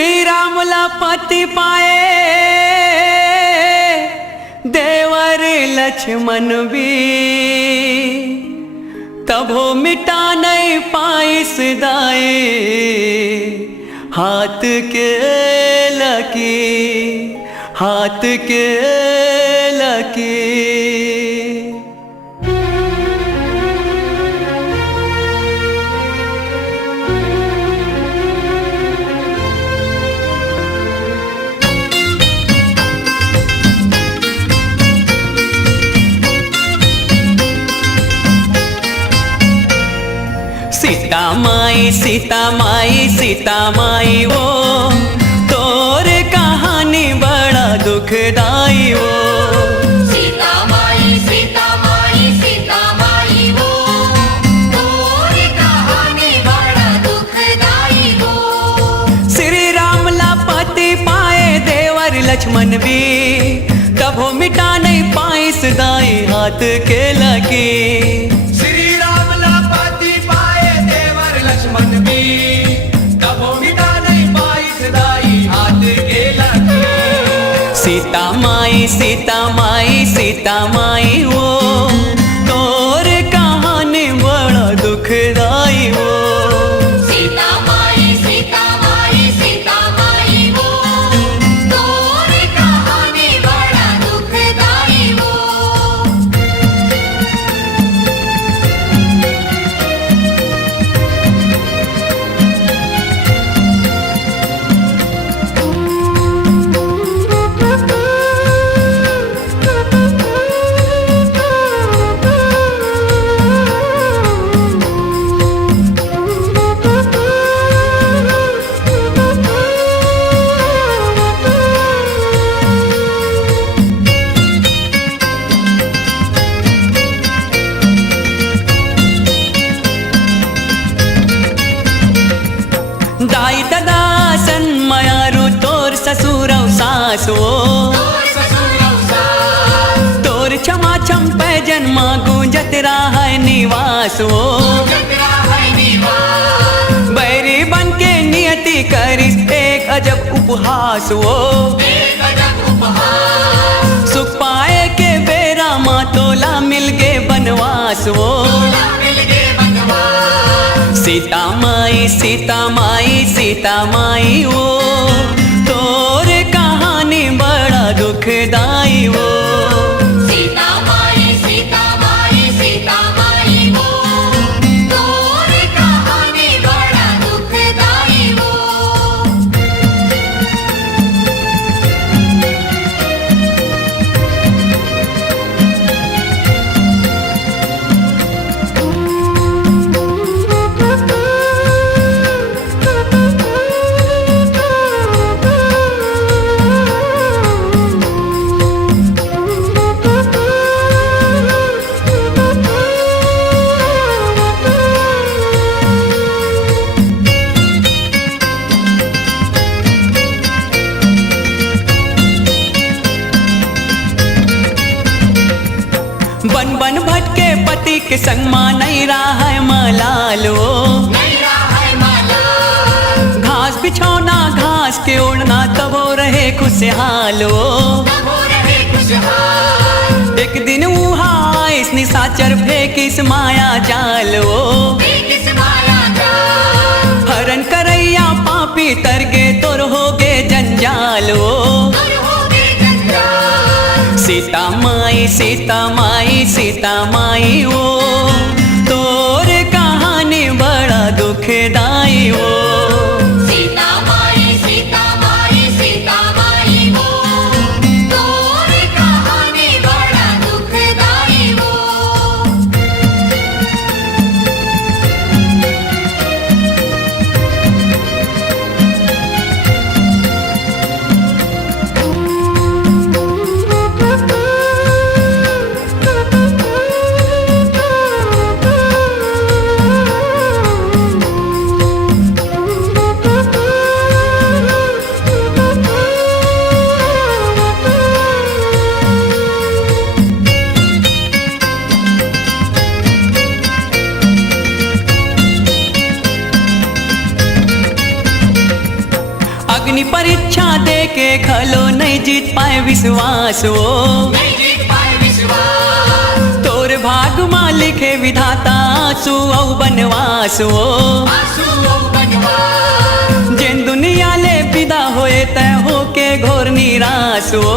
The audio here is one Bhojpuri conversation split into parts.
श्री रामला पति पाए देवर लक्ष्मण भी, तभो मिटा नहीं पाइस दाए हाथ के लकी, हाथ के लकी। सीता माई सीता माई सीता माई वो, तोर कहानी बड़ा दुखदाई वो। सीता माई सीता माई सीता माई वो, तोर कहानी बड़ा दुखदाई वो। श्री राम ला पति पाए देवर लक्ष्मण भी, तभो मिटा नहीं पाइस दाई हाथ के लकी। सीता माई सीता माई सीता माई वो, तोर कहानी बड़ा दुखदाई वो। सीता माई सीता माई सीता माई वो, तोर कहानी बड़ा दुखदाई वो। दाई दादा सन मायारू तोर ससुर सासो, तोर क्षमा छम पे जन्मा गूंजत रहा है निवास वो। बैरी बन के नियति करिस एक अजब उपहास वो। सुख पाए के बेरा माँ तोला मिल गे बनवास वो। सीता माई सीता माई सीता माई वो, तोर कहानी बड़ा दुखदाई वो। सीता माई सीता माई सीता माई वो, तोर कहानी बड़ा दुखदाई वो। बन बन भटके पति के संग माँ नहीं रहा है मलालो। घास बिछौना घास के ओढ़ना तबो रहे खुशहालो। एक दिन उहा इस निशाचर फेंकिस माया जालो। हरण करैया पापी तरगे तोर होगे जंजालो। सीता माई सीता माई सीता माई वो, तोर कहानी बड़ा दुखदाई वो। सीता माई सीता माई सीता माई वो, तोर कहानी बड़ा दुखदाई वो। परीक्षा दे के खलो नहीं जीत पाए विश्वास वो नहीं जीत पाए विश्वास तोर भाग माँ लिखे विधाता आंसू औ बनवास वो आंसू ओ बनवास जिन दुनिया ले विदा होए तय हो के घोर निराश वो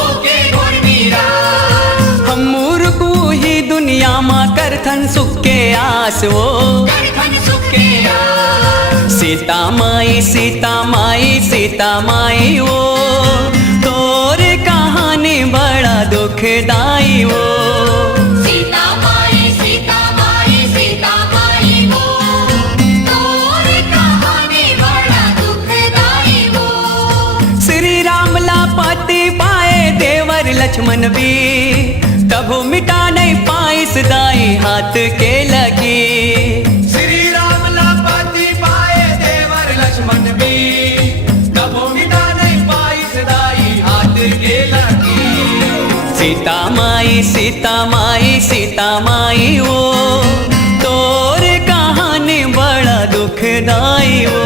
होके घोर निराश हम मूर्खू ही दुनिया माँ करथन सुख के आस वो करथन सुख के आस सीता माई सीता माई सीता माई वो तोर कहानी बड़ा दुखदाई वो सीता माई सीता माई सीता माई वो तोर कहानी बड़ा दुखदाई वो श्री राम ला पति पाए देवर लक्ष्मण भी तब मिटा नहीं पाई सदाई हाथ के लगी श्री राम ला पति पाए देवर लक्ष्मण भी तब मिटा नहीं पाई सदाई हाथ के लगी सीता माई सीता माई सीता माई वो तोर कहानी बड़ा दुखदाई वो